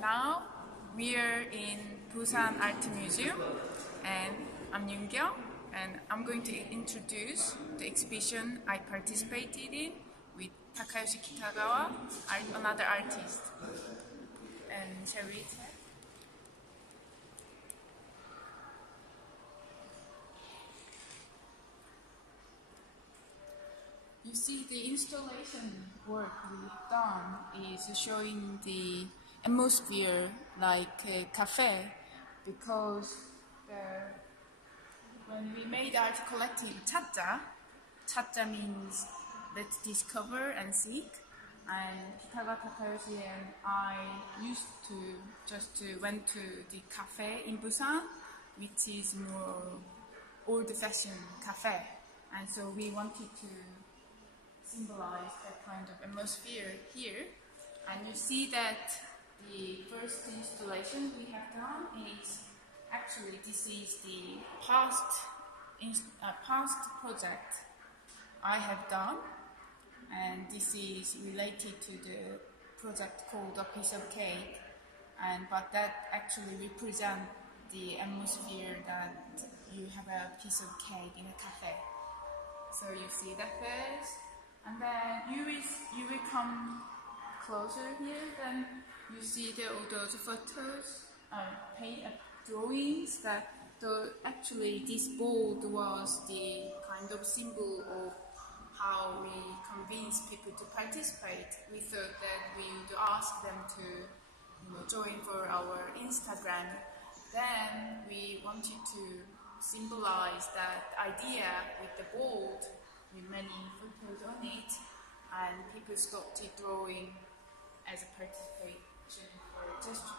Now we are in Busan Art Museum, and I'm Yun-kyung, and I'm going to introduce the exhibition I participated in with Takayoshi Kitagawa, another artist. And shall we check? You see, the installation work we've done is showing the atmosphere like a cafe, because when we made art collective ChaChaCha means let's discover and seek, and Kitagawa, Takayoshi and I used to went to the cafe in Busan, which is more old-fashioned cafe, and so we wanted to symbolize that kind of atmosphere here. And you see that the first installation we have done is actually this is the past project I have done, and this is related to the project called A Piece of Cake, but that actually represents the atmosphere that you have a piece of cake in a cafe. So you see that first. And then you will come closer here, then you see all those photos, drawings that actually this board was the kind of symbol of how we convince people to participate. We thought that we would ask them to join for our Instagram. Then we wanted to symbolize that idea with the board, with many photos on it, and people started drawing as a participation for a gesture.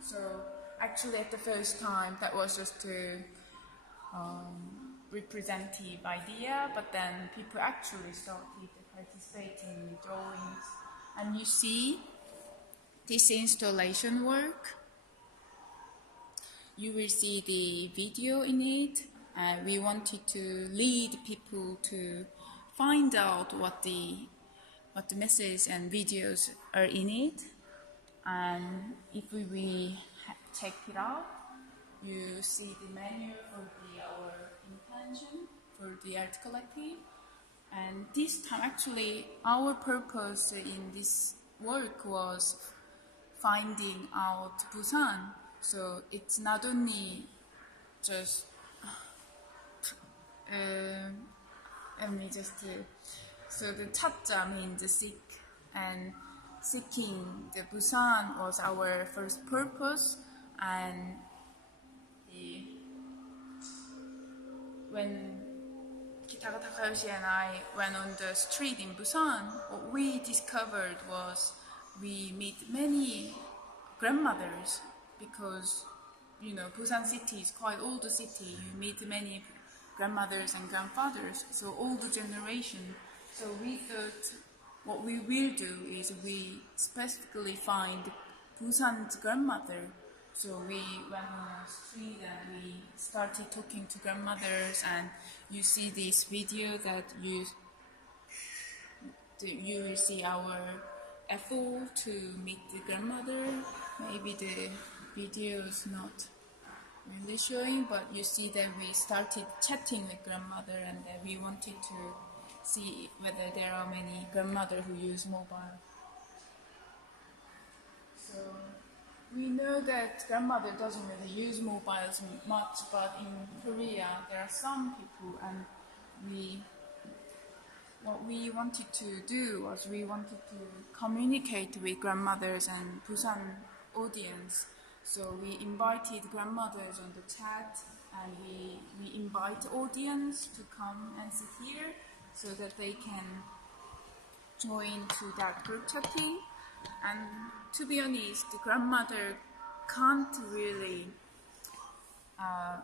So actually at the first time that was just a representative idea, but then people actually started participating in drawings. And you see this installation work, you will see the video in it. We wanted to lead people to find out what the messages and videos are in it. And if we check it out, you see the menu for our intention for the art collective. And this time, actually, our purpose in this work was finding out Busan. So it's not only just so the ChaCha means the seek, and seeking the Busan was our first purpose. And when Kitagawa, Takayoshi and I went on the street in Busan, what we discovered was we meet many grandmothers, because Busan city is quite old city. You meet many grandmothers and grandfathers, so older generation. So we thought what we will do is we specifically find Busan's grandmother. So we went on the street and we started talking to grandmothers, and you see this video that you will see our effort to meet the grandmother. Maybe the video is not really showing, but you see that we started chatting with grandmother, and we wanted to see whether there are many grandmothers who use mobile. So we know that grandmother doesn't really use mobiles much, but in Korea there are some people, and what we wanted to do was we wanted to communicate with grandmothers and Busan audience. So we invited grandmothers on the chat, and we invite audience to come and sit here so that they can join to that group chatting. And to be honest, the grandmother can't really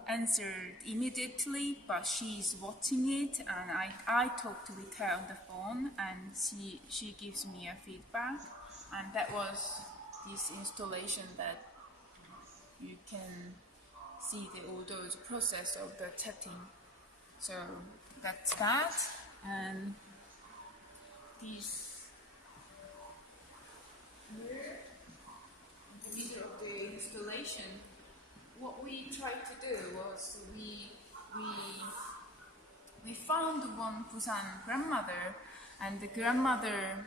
answer immediately, but she's watching it, and I talked with her on the phone, and she gives me a feedback, and that was this installation that you can see all those process of the chatting. So that's that, and this here one Busan grandmother, and the grandmother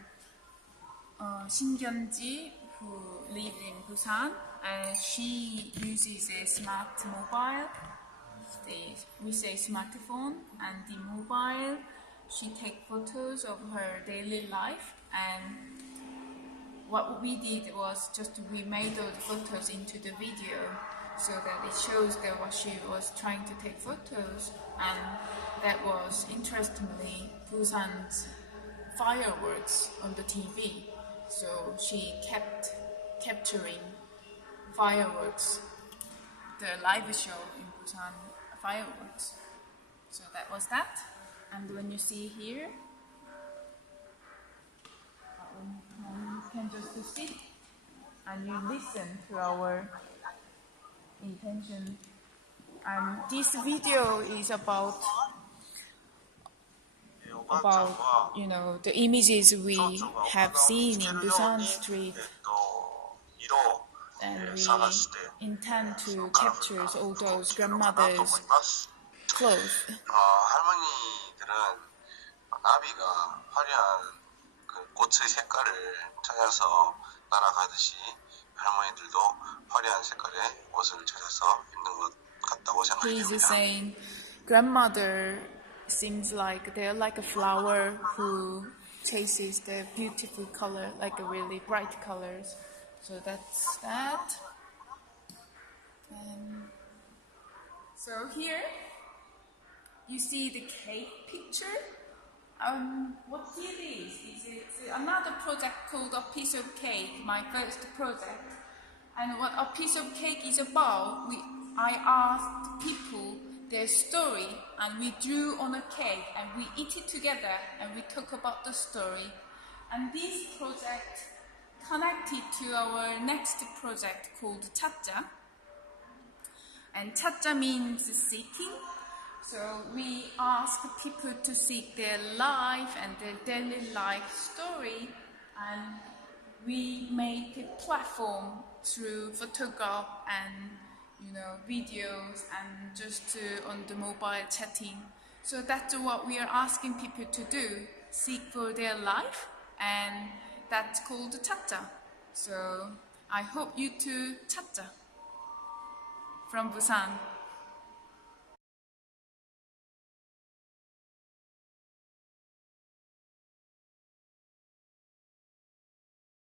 Shin Hyun-ji, who lived in Busan, and she uses a smart mobile. We say smartphone, and the mobile. She takes photos of her daily life, and what we did was just we made those photos into the video so that it shows that what she was trying to take photos, and that was interestingly Busan's fireworks on the TV. So she kept capturing fireworks, the live show in Busan fireworks. So that was that. And when you see here, you can just sit and you listen to our intention. And this video is about the images we have seen in Busan street, and we intend to capture all those grandmothers' clothes. 할머니들은 나비가 화려한 그 꽃의 색깔을 찾아서 날아가듯이 할머니들도 화려한 색깔의 옷을 찾아서 입는 것 같다고 He's 생각합니다. saying grandmother seems like they're like a flower who chases the beautiful color, like a really bright colors. So that's that. So here you see the cake picture. What it is it's another project called A Piece of Cake, my first project. And what A Piece of Cake is about, I asked people their story, and we drew on a cake, and we eat it together, and we talk about the story. And this project connected to our next project called ChaChaCha. And ChaChaCha means seeking. So we ask people to seek their life and their daily life story, and we make a platform through photograph and videos and just on the mobile chatting. So that's what we are asking people to do, seek for their life, and that's called ChaChaCha. So I hope you too ChaChaCha from Busan.